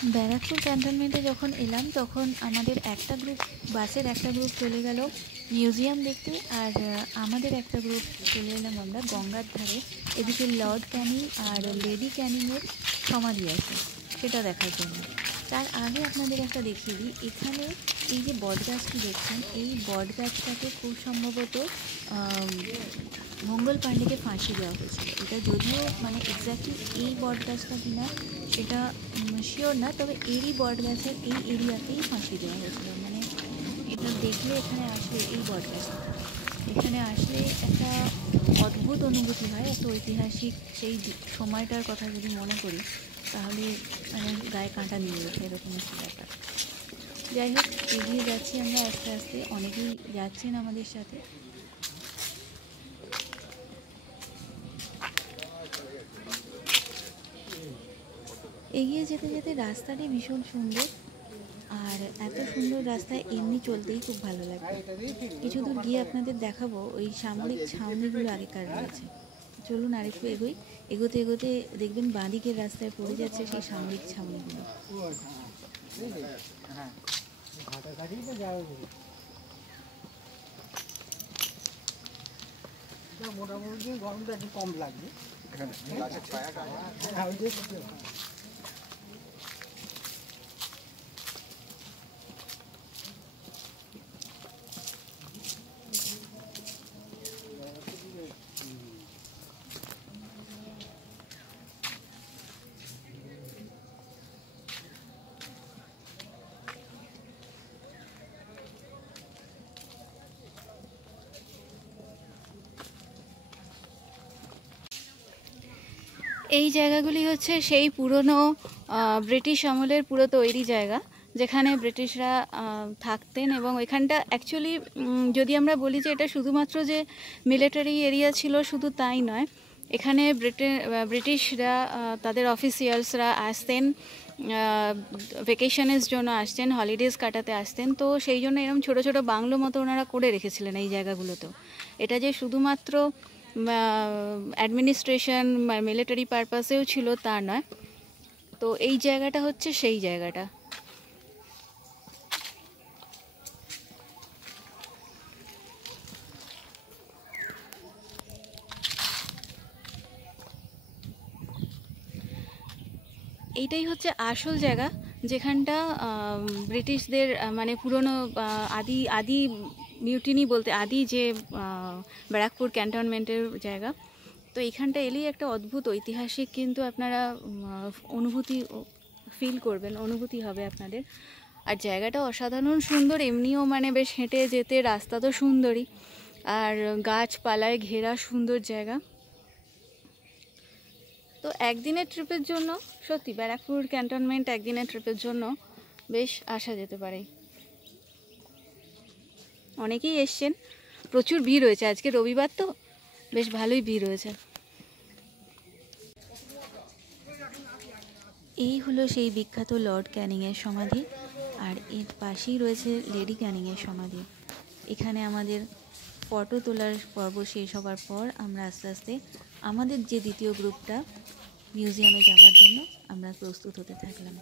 ব্যারাকপুর ক্যান্টনমেন্টে যখন এলাম তখন আমাদের একটা গ্রুপ, বাসের একটা গ্রুপ চলে গেল মিউজিয়াম দেখতে, আর আমাদের একটা গ্রুপ চলে এলাম আমরা গঙ্গার ধারে। এদিকে লর্ড ক্যানিং আর লেডি ক্যানিংয়ের সমাধি আছে, সেটা দেখার জন্য। তার আগে আপনাদের একটা দেখিয়ে দিই, এখানে এই যে বট গাছটি দেখছেন, এই বট গাছটাকে খুব সম্ভবত মঙ্গল পাণ্ডেকে ফাঁসি দেওয়া হয়েছিল। এটা যদিও মানে এক্স্যাক্টলি এই বট গাছটা কিনা সেটা শিওর না, তবে এরই বট গাছের এই এরিয়াতেই ফাঁসি দেওয়া হয়েছিল। মানে এটা দেখলে এখানে আসলে এই বট গাছটা এখানে আসলে একটা অদ্ভুত অনুভূতি হয়। একটা ঐতিহাসিক সেই সময়টার কথা যদি মনে করি তাহলে মানে গায়ে কাঁটা নিয়ে ওঠে, এরকম একটা ব্যাপার। যাই হোক, এগিয়ে যাচ্ছি আমরা আস্তে আস্তে, অনেকেই যাচ্ছেন আমাদের সাথে। এগিয়ে যেতে যেতে রাস্তাটি ভীষণ সুন্দর, আর এত সুন্দর রাস্তায় এমনি চলতেই খুব ভালো লাগে। কিছু দূর গিয়ে আপনাদের দেখাবো ওই সামরিক ছাউনিগুলো আগেকার রয়েছে। চলুন আরেকটু এগোই। এগোতে এগোতে দেখবেন বাঁদিকের রাস্তায় পড়ে যাচ্ছে সেই সামরিক ছাউনিগুলো। মোটামুটি গরমটা একটু কম লাগবে। এই জায়গাগুলি হচ্ছে সেই পুরনো ব্রিটিশ আমলের পুরো তৈরি জায়গা, যেখানে ব্রিটিশরা থাকতেন। এবং ওইখানটা অ্যাকচুয়ালি যদি আমরা বলি যে এটা শুধুমাত্র যে মিলিটারি এরিয়া ছিল শুধু তাই নয়, এখানে ব্রিটিশরা তাদের অফিসিয়ালসরা আসতেন, ভেকেশনের জন্য আসতেন, হলিডেজ কাটাতে আসতেন। তো সেই জন্য এরকম ছোটো ছোটো বাংলো মতো ওনারা করে রেখেছিলেন এই জায়গাগুলোতেও। এটা যে শুধুমাত্র অ্যাডমিনিস্ট্রেশন বা মিলিটারি পারপাসেও ছিল তা নয়। তো এই জায়গাটা হচ্ছে সেই জায়গাটা। এইটাই হচ্ছে আসল জায়গা, যেখানটা ব্রিটিশদের মানে পুরনো আদি মিউটিনি বলতে আদি যে ব্যারাকপুর ক্যান্টনমেন্টের জায়গা। তো এইখানটা এলেই একটা অদ্ভুত ঐতিহাসিক কিন্তু আপনারা অনুভূতি ফিল করবেন, অনুভূতি হবে আপনাদের। আর জায়গাটা অসাধারণ সুন্দর এমনিও, মানে বেশ হেঁটে যেতে, রাস্তা তো সুন্দরই, আর গাছপালায় ঘেরা সুন্দর জায়গা। তো একদিনের ট্রিপের জন্য সত্যি ব্যারাকপুর ক্যান্টনমেন্ট একদিনের ট্রিপের জন্য বেশ আসা যেতে পারে। অনেকেই এসছেন, প্রচুর ভিড় হয়েছে, আজকে রবিবার তো বেশ ভালোই ভিড় হয়েছে। এই হলো সেই বিখ্যাত লর্ড ক্যানিংয়ের সমাধি, আর এর পাশেই রয়েছে লেডি ক্যানিংয়ের সমাধি। এখানে আমাদের ফটো তোলার পর্ব শেষ হবার পর আমরা আস্তে আস্তে আমাদের যে দ্বিতীয় গ্রুপটা মিউজিয়ামে যাওয়ার জন্য আমরা প্রস্তুত হতে থাকলাম।